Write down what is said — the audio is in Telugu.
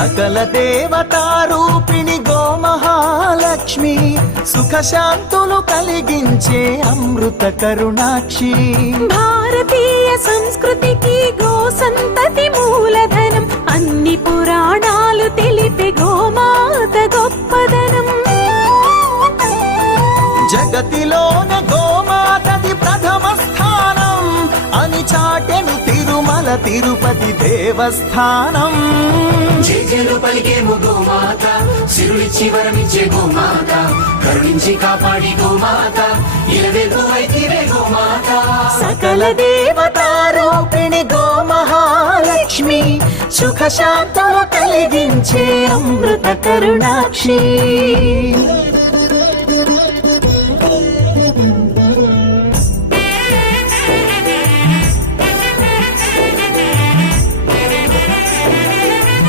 సకల దేవతారూపిణి గోమహాలక్ష్మి సుఖశాంతులు కలిగించే అమృత కరుణాక్షి భారతీయ సంస్కృతికి గో సంతతి మూలధనం అన్ని పురాణాలు తెలిపే గోమాత గొప్పదనం జగతిలోన గోమాతది ప్రథమ స్థానం అని చాటెను తిరుమల తిరుపతి దేవస్థానం జేజేలు పలికేము గోమాత సిరులిచ్చి వరమిచ్చే గోమాత కరుణించి కాపాడి గోమాత ఇలవెల్పు అయితివే గోమాత సకల దేవతారూపిణి గోమహాలక్ష్మి సుఖశాంతులు కలిగించే అమృత కరుణాక్షి